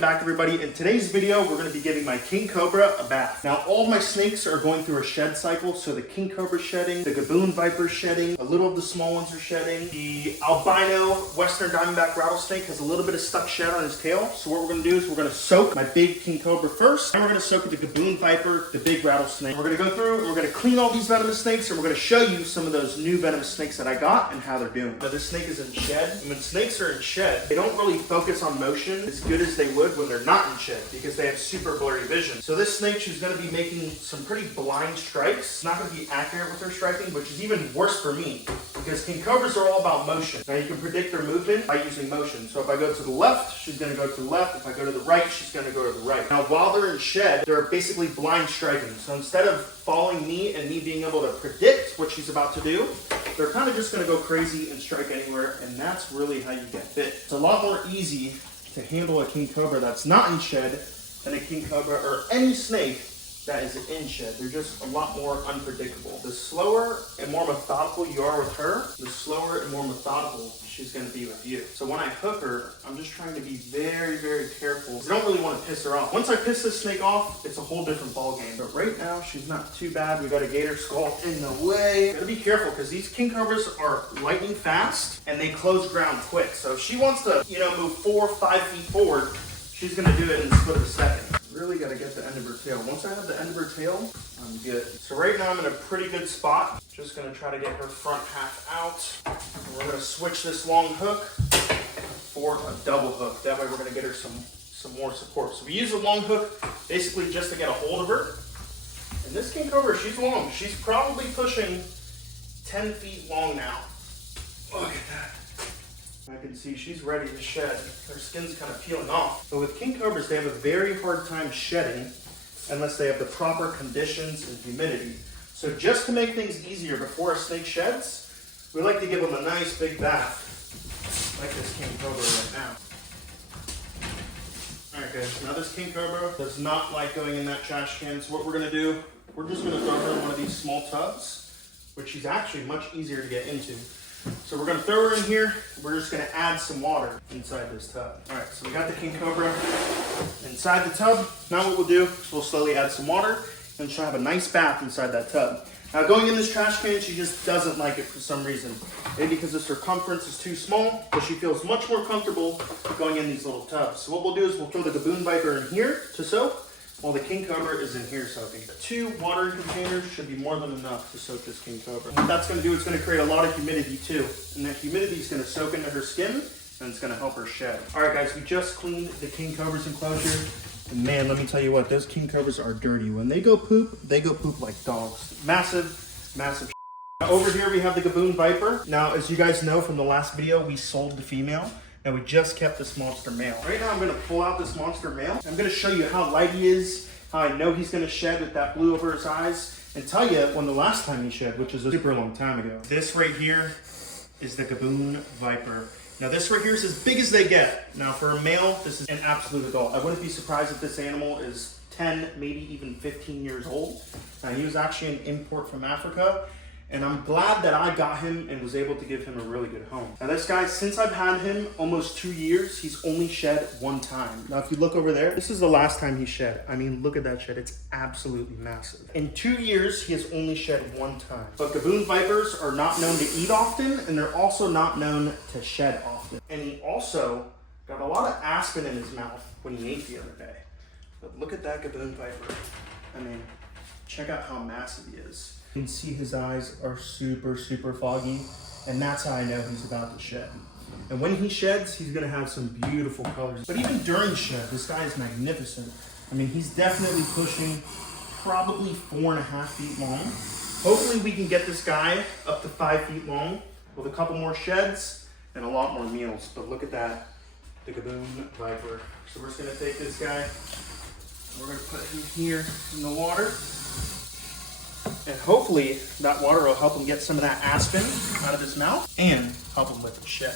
welcome back everybody. In today's video, we're going to be giving my King Cobra a bath. Now, all of my snakes are going through a shed cycle. So the King Cobra shedding, the Gaboon Viper shedding, a little of the small ones are shedding. The albino Western Diamondback Rattlesnake has a little bit of stuck shed on his tail. So what we're going to do is we're going to soak my big King Cobra first. And we're going to soak the Gaboon Viper, the big rattlesnake. We're going to go through and we're going to clean all these venomous snakes and we're going to show you some of those new venomous snakes that I got and how they're doing. Now this snake is in shed. And when snakes are in shed, they don't really focus on motion as good as they would when they're not in shed because they have super blurry vision. So this snake, she's going to be making some pretty blind strikes. It's not going to be accurate with her striking, which is even worse for me because King Cobras are all about motion. Now you can predict their movement by using motion. So if I go to the left, she's going to go to the left. If I go to the right, she's going to go to the right. Now while they're in shed, they're basically blind striking. So instead of following me and me being able to predict what she's about to do, they're kind of just going to go crazy and strike anywhere, and that's really how you get bit. It's a lot more easy to handle a King Cobra that's not in shed than a King Cobra or any snake that is in shed. They're just a lot more unpredictable. The slower and more methodical you are with her, the slower and more methodical she's going to be with you. So when I hook her, I'm just trying to be very, very careful. I don't really want to piss her off. Once I piss this snake off, it's a whole different ball game. But right now, she's not too bad. We got a gator skull in the way. Gotta be careful because these King Cobras are lightning fast and they close ground quick. So if she wants to, move 4 or 5 feet forward, she's going to do it in a split of a second. Really got to get the end of her tail. Once I have the end of her tail, I'm good. So right now I'm in a pretty good spot. Just going to try to get her front half out. And we're going to switch this long hook for a double hook. That way we're going to get her some more support. So we use a long hook basically just to get a hold of her. And this King Cobra, she's long. She's probably pushing 10 feet long now. Look at that. I can see she's ready to shed. Her skin's kind of peeling off. But with King Cobras, they have a very hard time shedding unless they have the proper conditions and humidity. So just to make things easier before a snake sheds, we like to give them a nice big bath, like this King Cobra right now. Alright guys, now this King Cobra does not like going in that trash can. So what we're going to do, we're just going to throw her in one of these small tubs, which is actually much easier to get into. So we're going to throw her in here. We're just going to add some water inside this tub. All right, so we got the King Cobra inside the tub. Now what we'll do is we'll slowly add some water and she'll have a nice bath inside that tub. Now going in this trash can, she just doesn't like it for some reason. Maybe because the circumference is too small, but she feels much more comfortable going in these little tubs. So what we'll do is we'll throw the Gaboon Viper in here to soak, while the King Cobra is in here soaking. 2 watering containers should be more than enough to soak this King Cobra. What that's going to do, it's going to create a lot of humidity too. And that humidity is going to soak into her skin and it's going to help her shed. All right guys, we just cleaned the King Cobra's enclosure. And man, let me tell you what, those King Cobras are dirty. When they go poop like dogs. Massive, massive. Now over here we have the Gaboon Viper. Now as you guys know from the last video, we sold the female. And we just kept this monster male. Right now I'm going to pull out this monster male. I'm going to show you how light he is, how I know he's going to shed with that blue over his eyes, and tell you when the last time he shed, which is a super long time ago. This right here is the Gaboon Viper. Now this right here is as big as they get. Now for a male, this is an absolute adult. I wouldn't be surprised if this animal is 10, maybe even 15 years old. He was actually an import from Africa. And I'm glad that I got him and was able to give him a really good home. Now this guy, since I've had him almost 2 years, he's only shed 1 time. Now if you look over there, this is the last time he shed. I mean, look at that shed, it's absolutely massive. In 2 years, he has only shed 1 time. But Gaboon Vipers are not known to eat often, and they're also not known to shed often. And he also got a lot of aspen in his mouth when he ate the other day. But look at that Gaboon Viper. I mean, check out how massive he is. You can see his eyes are super, super foggy, and that's how I know he's about to shed. And when he sheds, he's gonna have some beautiful colors. But even during shed, this guy is magnificent. I mean, he's definitely pushing probably 4.5 feet long. Hopefully we can get this guy up to 5 feet long with a couple more sheds and a lot more meals. But look at that, the Gaboon Viper. So we're just gonna take this guy, we're gonna put him here in the water. And hopefully that water will help him get some of that aspen out of his mouth and help him with the shed.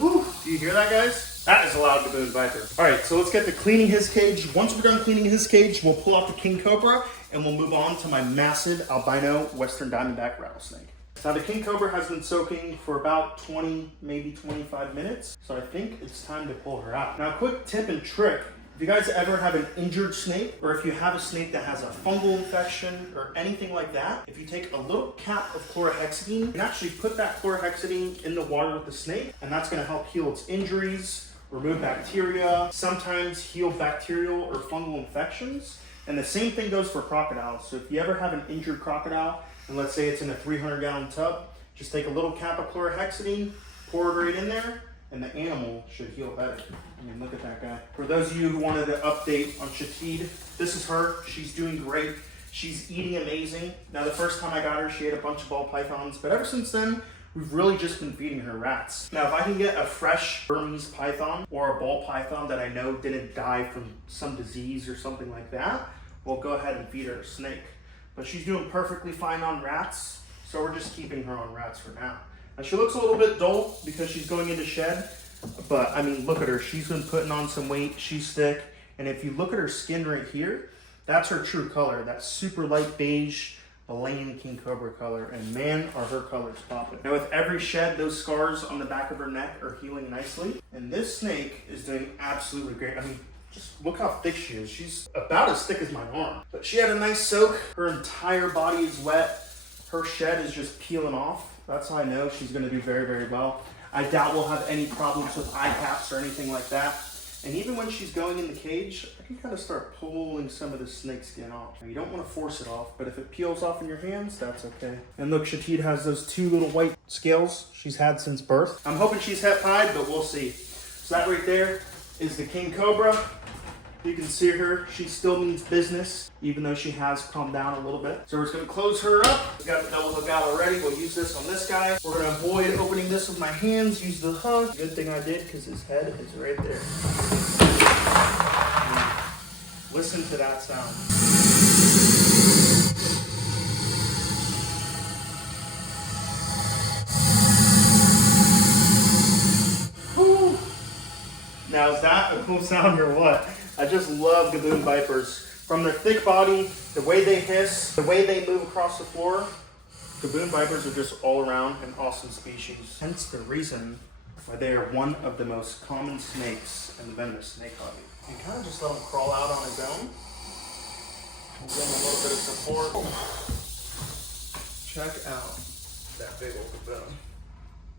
Woo, do you hear that, guys? That is a loud Gaboon Viper. All right, so let's get to cleaning his cage. Once we're done cleaning his cage, we'll pull out the King Cobra and we'll move on to my massive albino Western Diamondback Rattlesnake. Now the King Cobra has been soaking for about 20, maybe 25 minutes. So I think it's time to pull her out. Now a quick tip and trick. If you guys ever have an injured snake, or if you have a snake that has a fungal infection or anything like that, if you take a little cap of chlorhexidine, you can actually put that chlorhexidine in the water with the snake, and that's gonna help heal its injuries, remove bacteria, sometimes heal bacterial or fungal infections. And the same thing goes for crocodiles. So if you ever have an injured crocodile, and let's say it's in a 300-gallon tub, just take a little cap of chlorhexidine, pour it right in there, and the animal should heal better. I mean, look at that guy. For those of you who wanted an update on Shatid, this is her. She's doing great. She's eating amazing. Now, the first time I got her, she ate a bunch of ball pythons, but ever since then, we've really just been feeding her rats. Now, if I can get a fresh Burmese python or a ball python that I know didn't die from some disease or something like that, we'll go ahead and feed her a snake. But she's doing perfectly fine on rats, so we're just keeping her on rats for now. Now she looks a little bit dull because she's going into shed, but I mean, look at her. She's been putting on some weight, she's thick. And if you look at her skin right here, that's her true color. That super light beige, Malayan King Cobra color. And man, are her colors popping. Now with every shed, those scars on the back of her neck are healing nicely. And this snake is doing absolutely great. I mean, just look how thick she is. She's about as thick as my arm. But she had a nice soak. Her entire body is wet. Her shed is just peeling off. That's how I know she's gonna do very, very well. I doubt we'll have any problems with eye caps or anything like that. And even when she's going in the cage, I can kind of start pulling some of the snake skin off. Now, you don't want to force it off, but if it peels off in your hands, that's okay. And look, Shatid has those two little white scales she's had since birth. I'm hoping she's het-pied, but we'll see. So that right there is the King Cobra. You can see her, she still means business, even though she has calmed down a little bit. So we're just gonna close her up. We got the double hook out already. We'll use this on this guy. We're gonna avoid opening this with my hands, use the hook. Good thing I did, because his head is right there. Listen to that sound. Woo. Now is that a cool sound or what? I just love Gaboon Vipers. From their thick body, the way they hiss, the way they move across the floor, Gaboon Vipers are just all around an awesome species. Hence the reason why they are one of the most common snakes in the venomous snake hobby. You kind of just let him crawl out on his own. Give him a little bit of support. Check out that big old Gaboon.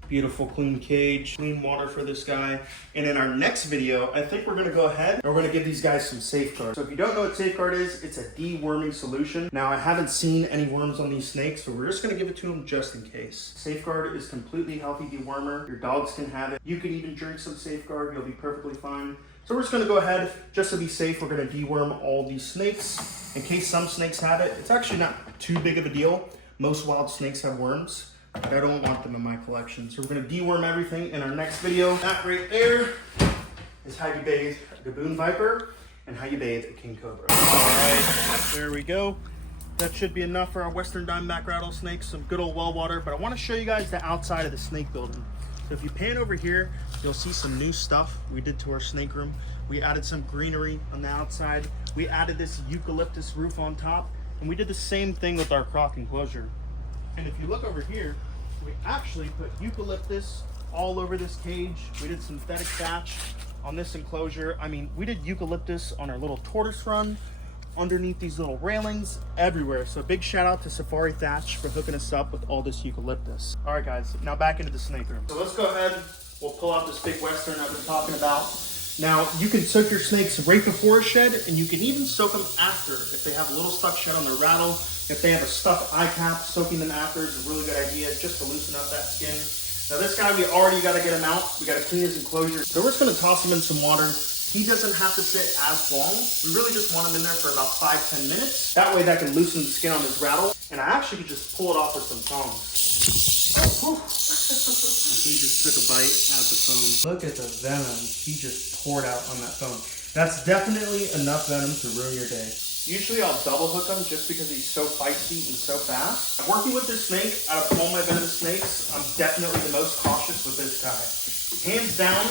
Beautiful clean cage, clean water for this guy. And in our next video, I think we're gonna go ahead and we're gonna give these guys some Safeguard. So if you don't know what Safeguard is, it's a deworming solution. Now I haven't seen any worms on these snakes, so we're just gonna give it to them just in case. Safeguard is completely healthy dewormer. Your dogs can have it. You can even drink some Safeguard, you'll be perfectly fine. So we're just gonna go ahead, just to be safe, we're gonna deworm all these snakes. In case some snakes have it, it's actually not too big of a deal. Most wild snakes have worms, but I don't want them in my collection. So we're gonna deworm everything in our next video. That right there is how you bathe a Gaboon Viper and how you bathe a King Cobra. All right, there we go. That should be enough for our Western Diamondback rattlesnake, some good old well water, but I wanna show you guys the outside of the snake building. So if you pan over here, you'll see some new stuff we did to our snake room. We added some greenery on the outside. We added this eucalyptus roof on top, and we did the same thing with our croc enclosure. And if you look over here, we actually put eucalyptus all over this cage. We did synthetic thatch on this enclosure. I mean, we did eucalyptus on our little tortoise run, underneath these little railings, everywhere. So big shout out to Safari Thatch for hooking us up with all this eucalyptus. All right guys, now back into the snake room. So let's go ahead, we'll pull out this big Western I've been talking about. Now you can soak your snakes right before a shed, and you can even soak them after. If they have a little stuck shed on their rattle, if they have a stuffed eye cap, soaking them after is a really good idea just to loosen up that skin. Now this guy, we already got to get him out. We got to clean his enclosure. So we're just going to toss him in some water. He doesn't have to sit as long. We really just want him in there for about 5-10 minutes. That way that can loosen the skin on his rattle. And I actually could just pull it off with some tongs. Oh, he just took a bite at the phone. Look at the venom he just poured out on that phone. That's definitely enough venom to ruin your day. Usually I'll double hook him just because he's so feisty and so fast. Working with this snake, out of all my venomous snakes, I'm definitely the most cautious with this guy. Hands down,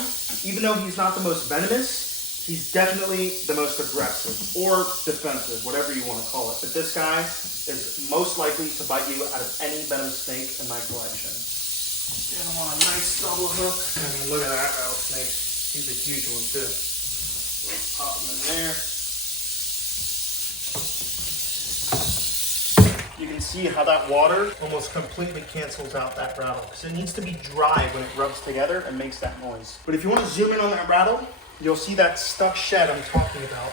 even though he's not the most venomous, He's definitely the most aggressive or defensive, whatever you want to call it. But this guy is most likely to bite you out of any venomous snake in my collection. Get him on a nice double hook. I mean, look at that rattlesnake. He's a huge one too. Let's pop him in there. You can see how that water almost completely cancels out that rattle because it needs to be dry when it rubs together and makes that noise. But if you want to zoom in on that rattle, you'll see that stuck shed I'm talking about.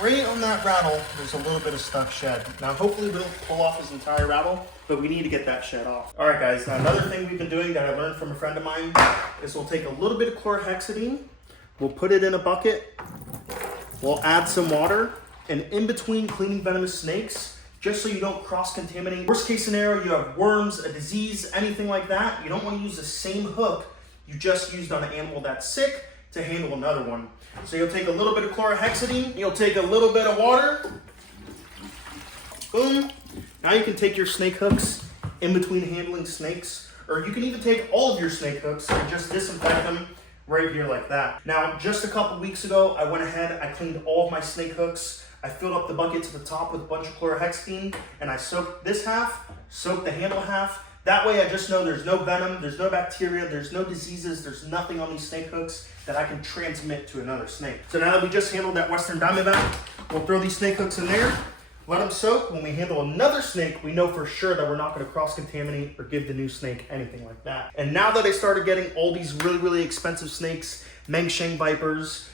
Right on that rattle, there's a little bit of stuck shed. Now, hopefully we don't pull off his entire rattle, but we need to get that shed off. All right, guys, now another thing we've been doing that I learned from a friend of mine is we'll take a little bit of chlorhexidine, we'll put it in a bucket, we'll add some water, and in between cleaning venomous snakes, just so you don't cross-contaminate. Worst case scenario, you have worms, a disease, anything like that. You don't want to use the same hook you just used on an animal that's sick to handle another one. So you'll take a little bit of chlorhexidine, you'll take a little bit of water, boom. Now you can take your snake hooks in between handling snakes, or you can even take all of your snake hooks and just disinfect them right here like that. Now, just a couple weeks ago, I went ahead, I cleaned all of my snake hooks. I filled up the bucket to the top with a bunch of chlorhexidine, and I soaked this half, soaked the handle half. That way I just know there's no venom, there's no bacteria, there's no diseases, there's nothing on these snake hooks that I can transmit to another snake. So now that we just handled that Western Diamondback, we'll throw these snake hooks in there, let them soak. When we handle another snake, we know for sure that we're not gonna cross-contaminate or give the new snake anything like that. And now that I started getting all these really, really expensive snakes, Mengsheng Vipers,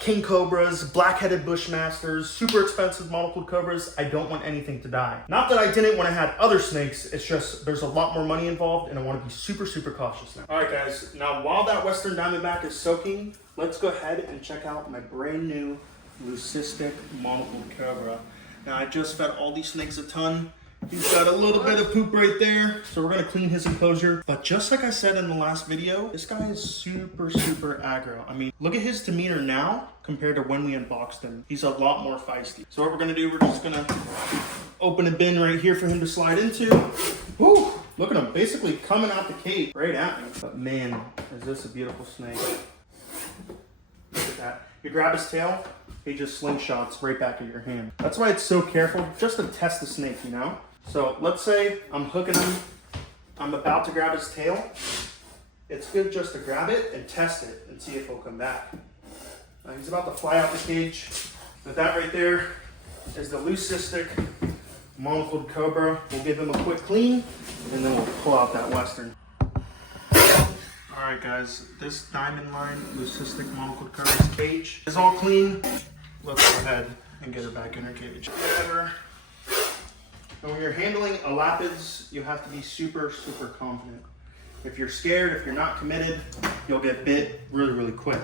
King Cobras, black-headed Bushmasters, super expensive monocled cobras, I don't want anything to die. Not that I didn't when I had other snakes, it's just there's a lot more money involved and I want to be super, super cautious now. All right, guys, now while that Western Diamondback is soaking, let's go ahead and check out my brand new leucistic monocled cobra. Now, I just fed all these snakes a ton. He's got a little bit of poop right there, so we're gonna clean his enclosure. But just like I said in the last video, this guy is super, super aggro. I mean, look at his demeanor now compared to when we unboxed him. He's a lot more feisty. So what we're gonna do, we're just gonna open a bin right here for him to slide into. Woo! Look at him, basically coming out the cage right at me. But man, is this a beautiful snake. Look at that. You grab his tail, he just slingshots right back at your hand. That's why it's so careful, just to test the snake, you know? So let's say I'm hooking him, I'm about to grab his tail. It's good just to grab it and test it and see if he'll come back. He's about to fly out the cage. But that right there is the leucistic monocled cobra. We'll give him a quick clean and then we'll pull out that Western. All right, guys, this diamond line leucistic monocled cobra's cage is all clean. Let's go ahead and get her back in her cage. Whatever. And when you're handling a lapids, you have to be super, super confident. If you're scared, if you're not committed, you'll get bit really, really quick.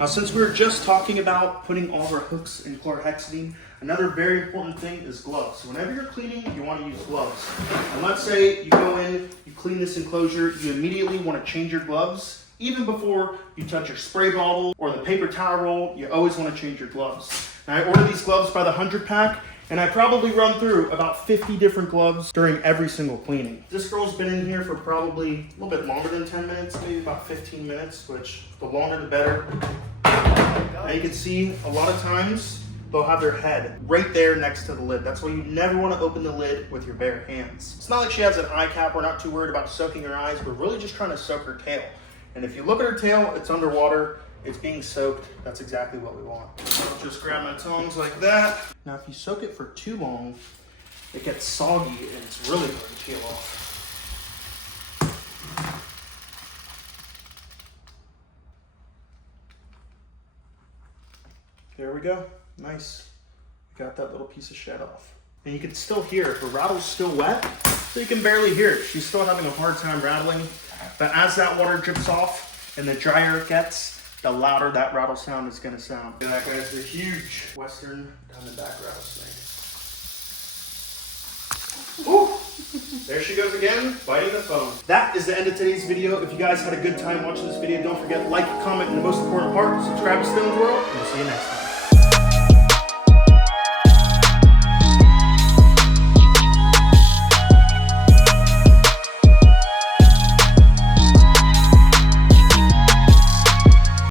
Now, since we were just talking about putting all of our hooks in chlorhexidine, another very important thing is gloves. So whenever you're cleaning, you want to use gloves. And let's say you go in, you clean this enclosure, you immediately want to change your gloves. Even before you touch your spray bottle or the paper towel roll, you always want to change your gloves. Now, I order these gloves by the 100 pack, and I probably run through about 50 different gloves during every single cleaning. This girl's been in here for probably a little bit longer than 10 minutes, maybe about 15 minutes, which the longer the better. Now you can see a lot of times they'll have their head right there next to the lid. That's why you never want to open the lid with your bare hands. It's not like she has an eye cap. We're not too worried about soaking her eyes. We're really just trying to soak her tail. And if you look at her tail, it's underwater. It's being soaked. That's exactly what we want. I'll just grab my tongs like that. Now, if you soak it for too long, it gets soggy and it's really hard to peel off. There we go. Nice. Got that little piece of shed off. And you can still hear it. Her rattle's still wet, so you can barely hear it. She's still having a hard time rattling. But as that water drips off and the drier it gets, the louder that rattle sound is going to sound. And that guy's a huge Western Diamondback rattlesnake. Ooh! There she goes again, biting the phone. That is the end of today's video. If you guys had a good time watching this video, don't forget to like, comment, and the most important part, subscribe to Stone's World, and we'll see you next time.